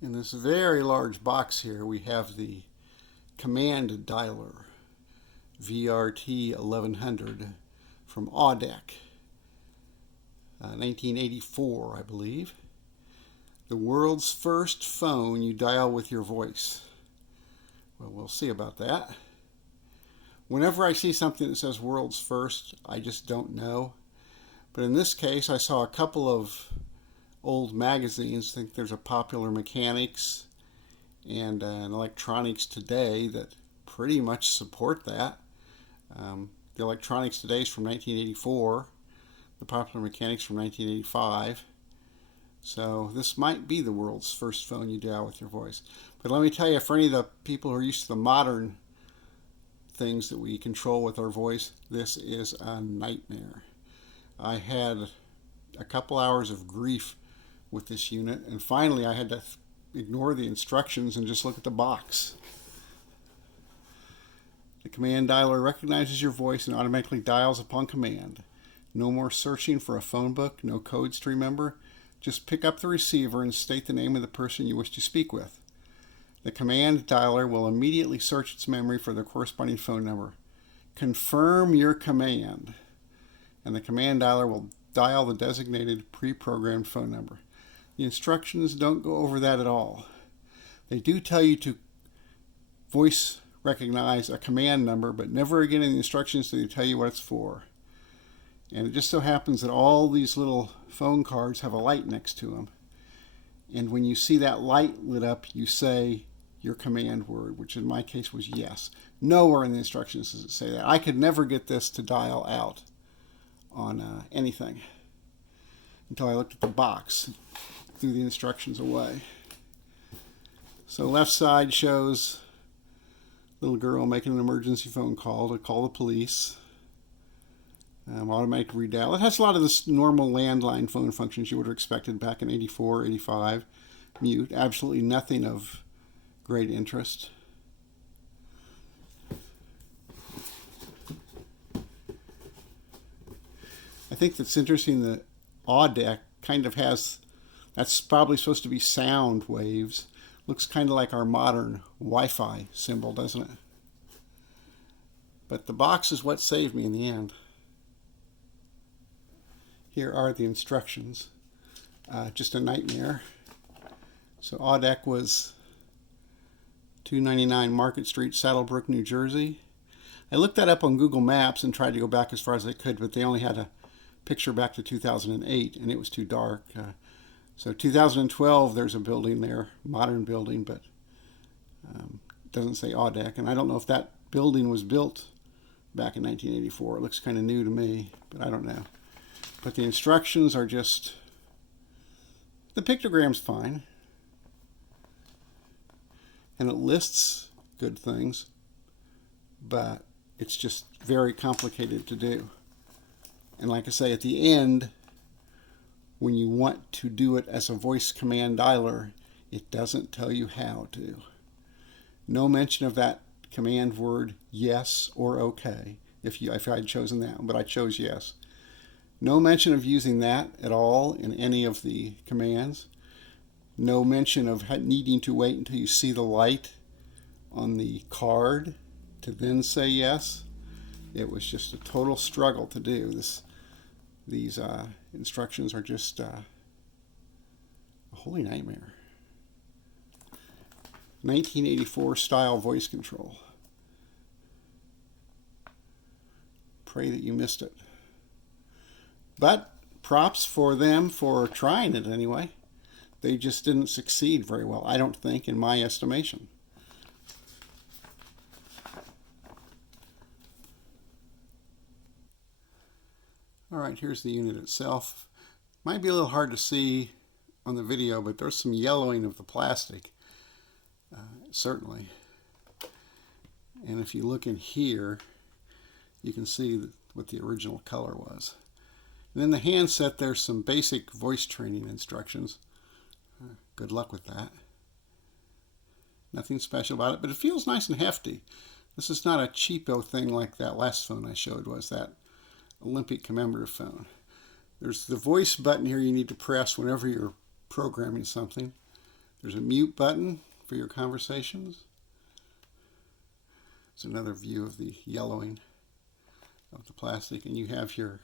In this very large box here, we have the command dialer, VRT-1100 from Audec, 1984, I believe. The world's first phone you dial with your voice. Well, we'll see about that. Whenever I see something that says world's first, I just don't know. But in this case, I saw a couple of old magazines. I think there's a Popular Mechanics and an Electronics Today that pretty much support that. The Electronics Today is from 1984, the Popular Mechanics from 1985. So this might be the world's first phone you dial with your voice. But let me tell you, for any of the people who are used to the modern things that we control with our voice, this is a nightmare. I had a couple hours of grief with this unit, and finally I had to ignore the instructions and just look at the box. The command dialer recognizes your voice and automatically dials upon command. No more searching for a phone book, no codes to remember. Just pick up the receiver and state the name of the person you wish to speak with. The command dialer will immediately search its memory for the corresponding phone number. Confirm your command, and the command dialer will dial the designated pre-programmed phone number. The instructions don't go over that at all. They do tell you to voice recognize a command number, but never again in the instructions do they tell you what it's for. And it just so happens that all these little phone cards have a light next to them. And when you see that light lit up, you say your command word, which in my case was yes. Nowhere in the instructions does it say that. I could never get this to dial out on anything until I looked at the box, threw the instructions away. So left side shows little girl making an emergency phone call to call the police. Automatic redial. It has a lot of the normal landline phone functions you would have expected back in 84, 85. Mute. Absolutely nothing of great interest. I think that's interesting that Audec kind of has, that's probably supposed to be sound waves. Looks kind of like our modern Wi-Fi symbol, doesn't it? But the box is what saved me in the end. Here are the instructions. Just a nightmare. So Audec was 299 Market Street, Saddlebrook, New Jersey. I looked that up on Google Maps and tried to go back as far as I could, but they only had a picture back to 2008, and it was too dark. So 2012, there's a building there, modern building, but it doesn't say Audec. And I don't know if that building was built back in 1984. It looks kind of new to me, but I don't know. But the instructions are just, the pictogram's fine. And it lists good things, but it's just very complicated to do. And like I say, at the end, when you want to do it as a voice command dialer, it doesn't tell you how to. No mention of that command word yes or okay, if I had chosen that, but I chose yes. No mention of using that at all in any of the commands. No mention of needing to wait until you see the light on the card to then say yes. It was just a total struggle to do. These instructions are just a holy nightmare. 1984 style voice control. Pray that you missed it. But props for them for trying it anyway. They just didn't succeed very well, I don't think, in my estimation. All right, here's the unit itself. Might be a little hard to see on the video, but there's some yellowing of the plastic, certainly. And if you look in here, you can see what the original color was. And in the handset, there's some basic voice training instructions. Good luck with that. Nothing special about it, but it feels nice and hefty. This is not a cheapo thing like that last phone I showed was, that Olympic commemorative phone. There's the voice button here you need to press whenever you're programming something. There's a mute button for your conversations. It's another view of the yellowing of the plastic, and you have your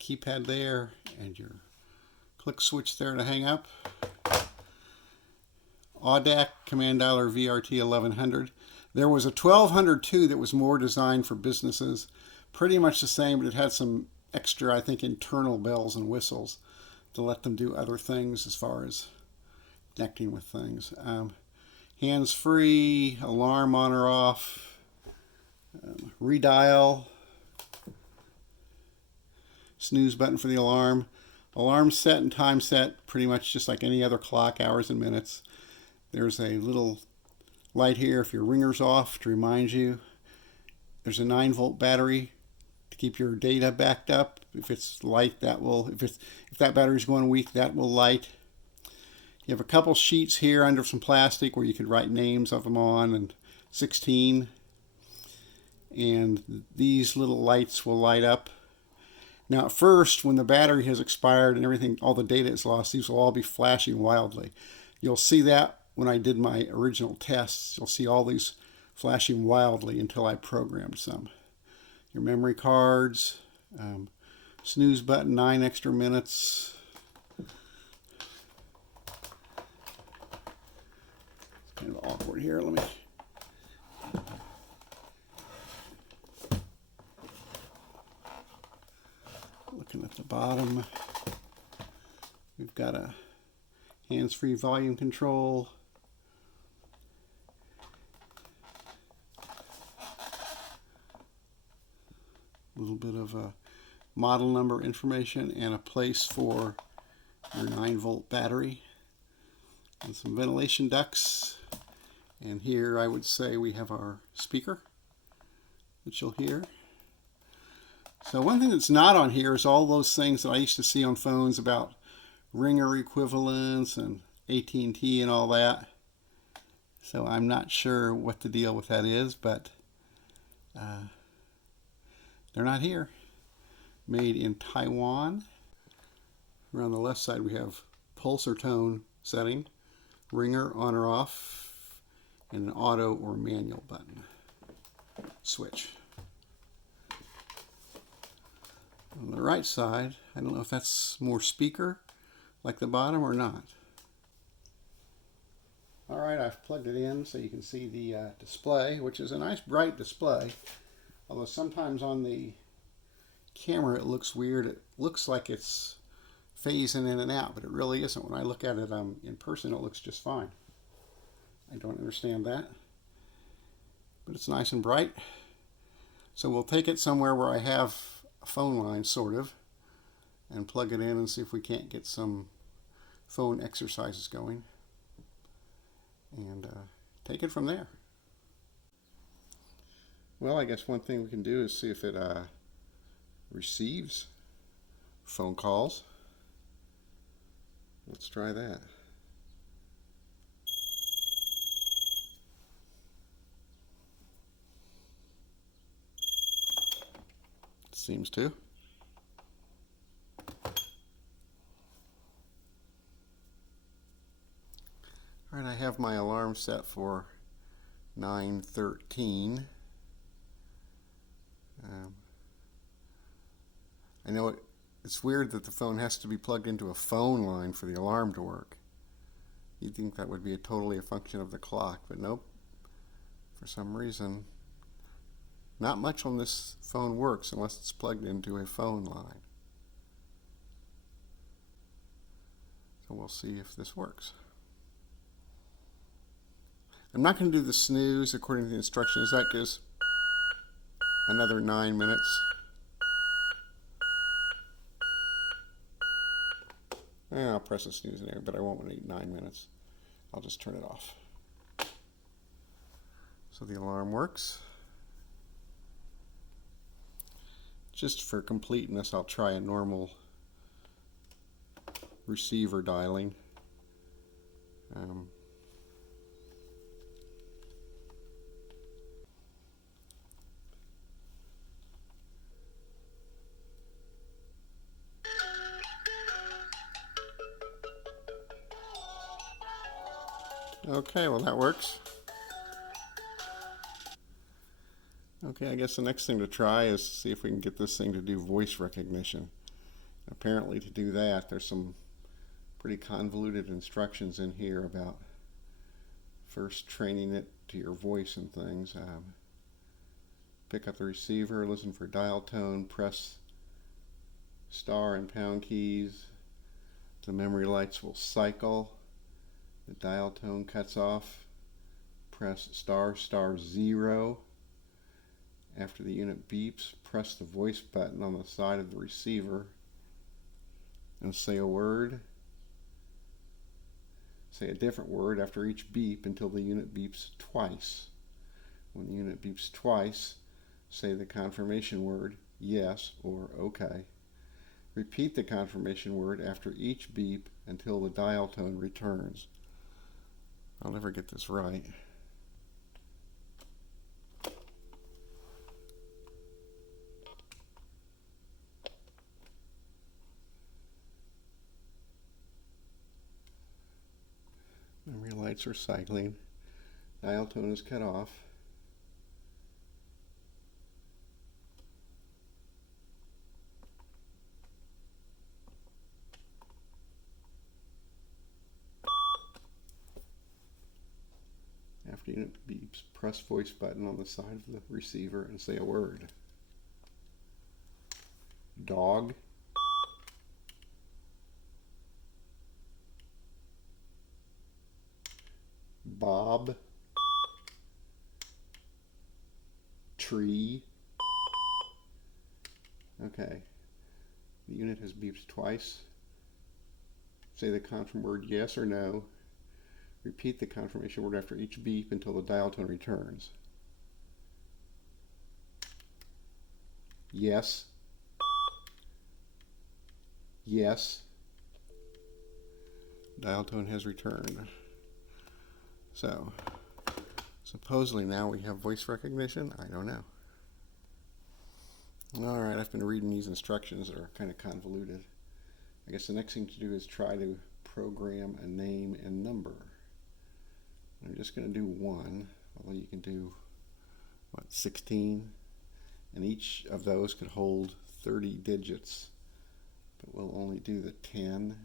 keypad there and your click switch there to hang up. Audec command dialer VRT-1100. There was a 1200 too that was more designed for businesses. Pretty much the same, but it had some extra, I think, internal bells and whistles to let them do other things as far as connecting with things. Hands-free, alarm on or off, redial, snooze button for the alarm. Alarm set and time set, pretty much just like any other clock, hours and minutes. There's a little light here if your ringer's off to remind you. There's a 9-volt battery to keep your data backed up. If it's light, that will, if that battery's going weak, that will light. You have a couple sheets here under some plastic where you could write names of them on, and 16. And these little lights will light up. Now at first, when the battery has expired and everything, all the data is lost, these will all be flashing wildly. You'll see that when I did my original tests. You'll see all these flashing wildly until I programmed some. Your memory cards, snooze button, 9 extra minutes. It's kind of awkward here. Let me... Looking at the bottom, we've got a hands-free volume control. A little bit of a model number information and a place for your 9-volt battery. And some ventilation ducts. And here I would say we have our speaker that you'll hear. So one thing that's not on here is all those things that I used to see on phones about ringer equivalents and AT&T and all that. So I'm not sure what the deal with that is, but they're not here. Made in Taiwan. Around the left side we have pulse or tone setting, ringer on or off, and an auto or manual button switch. On the right side, I don't know if that's more speaker like the bottom or not. Alright, I've plugged it in so you can see the display, which is a nice bright display. Although sometimes on the camera it looks weird. It looks like it's phasing in and out, but it really isn't. When I look at it in person, it looks just fine. I don't understand that. But it's nice and bright. So we'll take it somewhere where I have a phone line, sort of, and plug it in and see if we can't get some phone exercises going. And take it from there. Well, I guess one thing we can do is see if it receives phone calls. Let's try that. Seems to. All right, I have my alarm set for 9:13. I know it's weird that the phone has to be plugged into a phone line for the alarm to work. You'd think that would be totally a function of the clock, but nope. For some reason, not much on this phone works unless it's plugged into a phone line. So we'll see if this works. I'm not going to do the snooze according to the instructions. That gives another 9 minutes. I'll press the snooze in there, but I won't wait 9 minutes. I'll just turn it off. So the alarm works. Just for completeness, I'll try a normal receiver dialing. Okay, well that works. Okay, I guess the next thing to try is see if we can get this thing to do voice recognition. Apparently to do that, there's some pretty convoluted instructions in here about first training it to your voice and things. Pick up the receiver, listen for dial tone, press star and pound keys. The memory lights will cycle. The dial tone cuts off. Press star star 0. After the unit beeps, press the voice button on the side of the receiver and say a word. Say a different word after each beep until the unit beeps twice. When the unit beeps twice, say the confirmation word, yes or okay. Repeat the confirmation word after each beep until the dial tone returns. I'll never get this right. Memory lights are cycling. Dial tone is cut off. After unit beeps, press voice button on the side of the receiver and say a word. Dog. Bob. Tree. Okay. The unit has beeped twice. Say the confirm word yes or no. Repeat the confirmation word after each beep until the dial tone returns. Yes. Yes. Dial tone has returned. So, supposedly now we have voice recognition. I don't know. Alright, I've been reading these instructions that are kind of convoluted. I guess the next thing to do is try to program a name and number. I'm just going to do one, although you can do, 16? And each of those could hold 30 digits, but we'll only do the 10.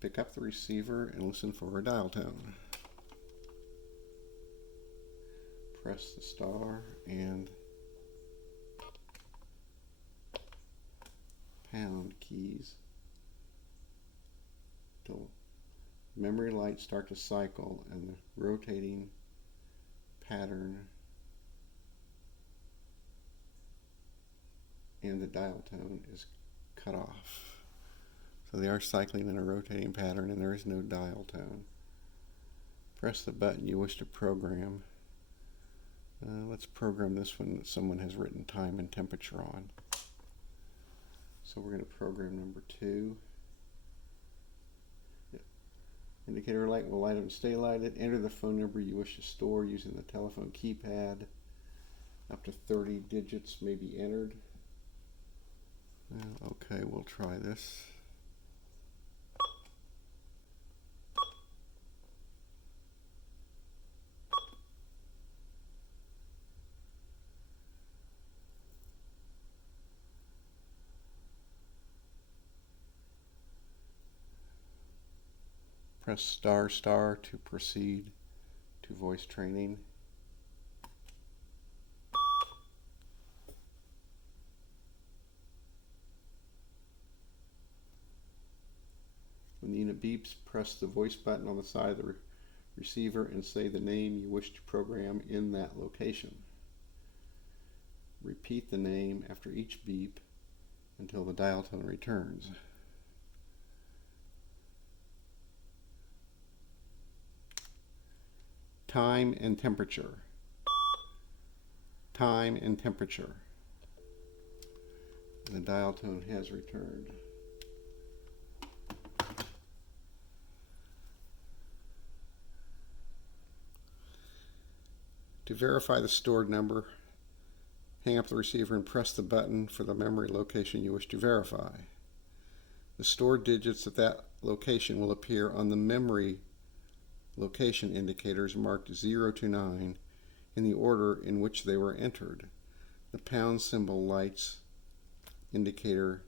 Pick up the receiver and listen for a dial tone. Press the star and pound keys till memory lights start to cycle and the rotating pattern and the dial tone is cut off. So they are cycling in a rotating pattern and there is no dial tone. Press the button you wish to program. Let's program this one that someone has written time and temperature on. So we're going to program number 2. Indicator light will light up and stay lighted. Enter the phone number you wish to store using the telephone keypad. Up to 30 digits may be entered. Okay, we'll try this. Press star star to proceed to voice training. When the unit beeps, press the voice button on the side of the receiver and say the name you wish to program in that location. Repeat the name after each beep until the dial tone returns. Time and temperature. Time and temperature. And the dial tone has returned. To verify the stored number, hang up the receiver and press the button for the memory location you wish to verify. The stored digits at that location will appear on the memory location indicators marked 0 to 9 in the order in which they were entered. The pound symbol lights indicator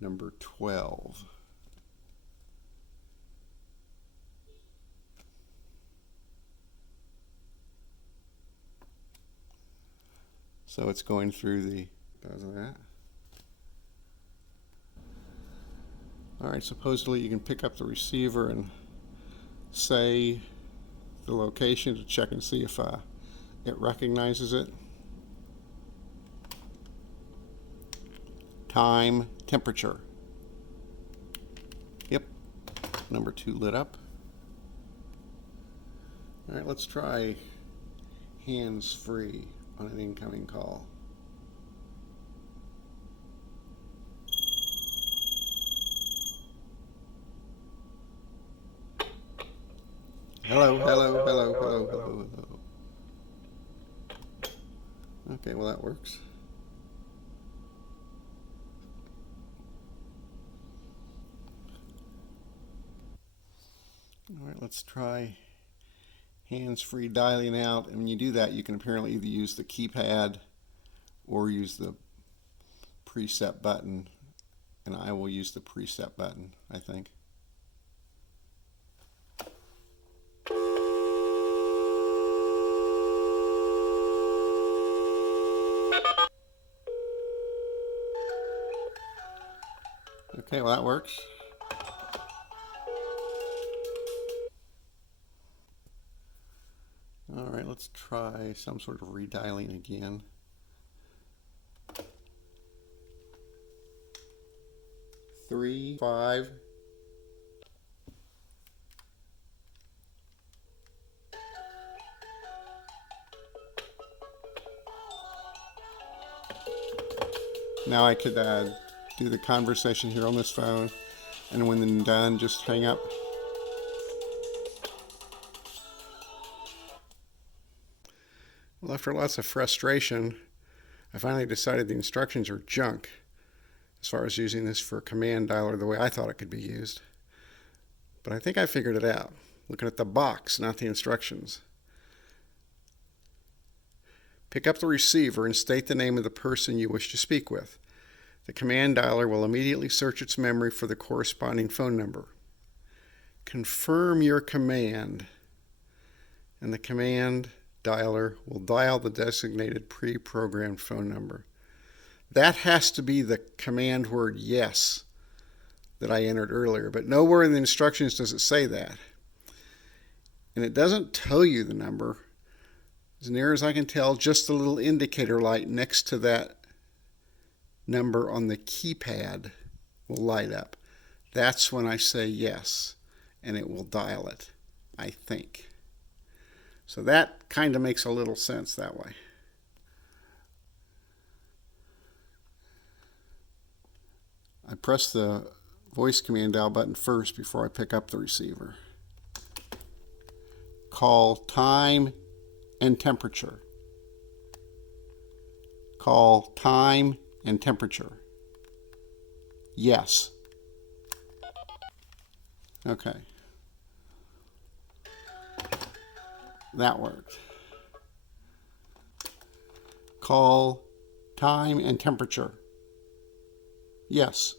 number 12. So it's going through does that. All right, supposedly you can pick up the receiver and say the location to check and see if it recognizes it. Time, temperature. Yep, number 2 lit up. All right, let's try hands-free on an incoming call. Hello, hello, hello, hello, hello, hello. Okay, well that works. All right, let's try hands-free dialing out. And when you do that, you can apparently either use the keypad or use the preset button. And I will use the preset button, I think. Okay, well that works. All right, let's try some sort of redialing again. Three, 5. Now I could do the conversation here on this phone, and when I'm done, just hang up. Well, after lots of frustration, I finally decided the instructions are junk as far as using this for a command dialer the way I thought it could be used. But I think I figured it out, looking at the box, not the instructions. Pick up the receiver and state the name of the person you wish to speak with. The command dialer will immediately search its memory for the corresponding phone number. Confirm your command, and the command dialer will dial the designated pre-programmed phone number. That has to be the command word yes that I entered earlier, but nowhere in the instructions does it say that. And it doesn't tell you the number. As near as I can tell, just the little indicator light next to that number on the keypad will light up. That's when I say yes, and it will dial it, I think. So that kind of makes a little sense that way. I press the voice command dial button first before I pick up the receiver. Call time and temperature. Call time and temperature. Yes. Okay. That worked. Call time and temperature. Yes.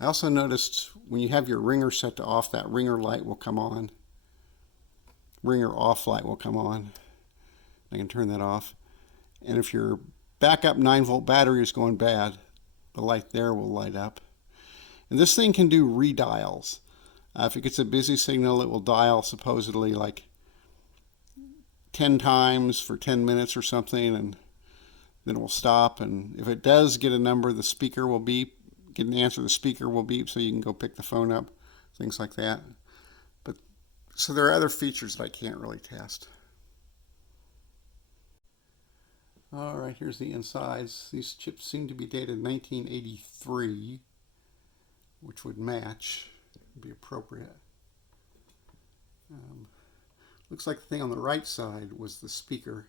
I also noticed when you have your ringer set to off, that ringer light will come on. Ringer off light will come on. I can turn that off. And if your backup 9-volt battery is going bad, the light there will light up. And this thing can do redials. If it gets a busy signal, it will dial supposedly like 10 times for 10 minutes or something, and then it will stop. And if it does get a number, the speaker will beep. Get an answer, the speaker will beep, so you can go pick the phone up, things like that. But so there are other features that I can't really test. All right, here's the insides. These chips seem to be dated 1983, which would match, be appropriate. Looks like the thing on the right side was the speaker,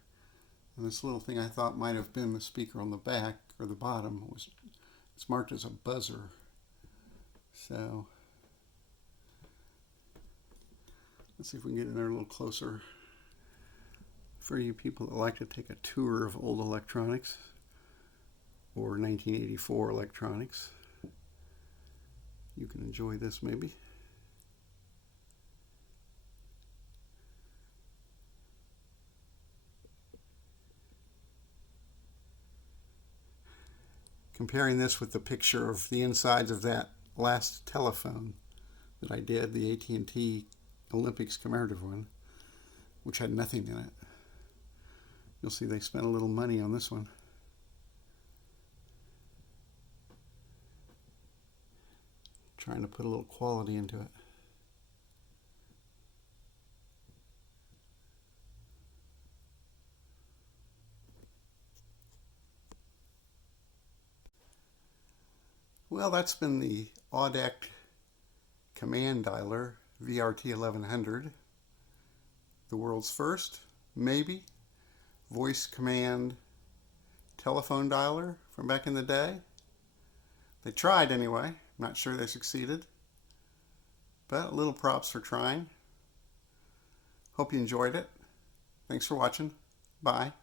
and this little thing I thought might have been the speaker on the back or the bottom was it's marked as a buzzer. So let's see if we can get in there a little closer. For you people that like to take a tour of old electronics or 1984 electronics, you can enjoy this maybe. Comparing this with the picture of the insides of that last telephone that I did, the AT&T Olympics commemorative one, which had nothing in it. You'll see they spent a little money on this one. Trying to put a little quality into it. Well, that's been the Audec command dialer VRT-1100. The world's first, maybe, voice command telephone dialer from back in the day. They tried anyway. I'm not sure they succeeded, but a little props for trying. Hope you enjoyed it. Thanks for watching. Bye.